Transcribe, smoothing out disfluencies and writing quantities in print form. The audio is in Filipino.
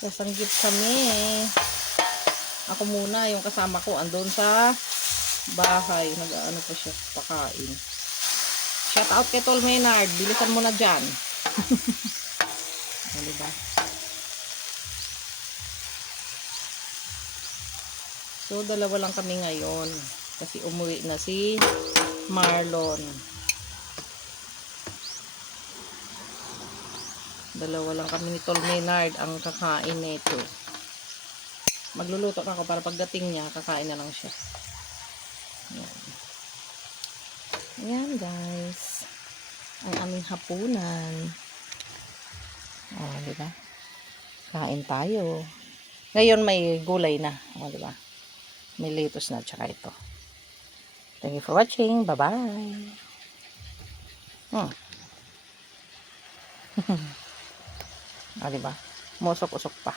Sasanggip kami. Ako muna, yung kasama ko andun sa bahay. Nag-ano pa siya, pakain. Shout out kay Tol Maynard. Bilisan mo na dyan. Diba? So, dalawa lang kami ngayon. Kasi umuwi na si Marlon. Dalawa lang kami ni Tol Maynard ang kakain nito. Magluluto ako para pagdating niya, kakain na lang siya. Ayan. Ayan guys. Ang aming hapunan. Oh, diba? Kain tayo. Ngayon may gulay na. Oh, diba? May lettuce na, tsaka ito. Thank you for watching. Bye-bye. Ah, diba? Musok-usok pa.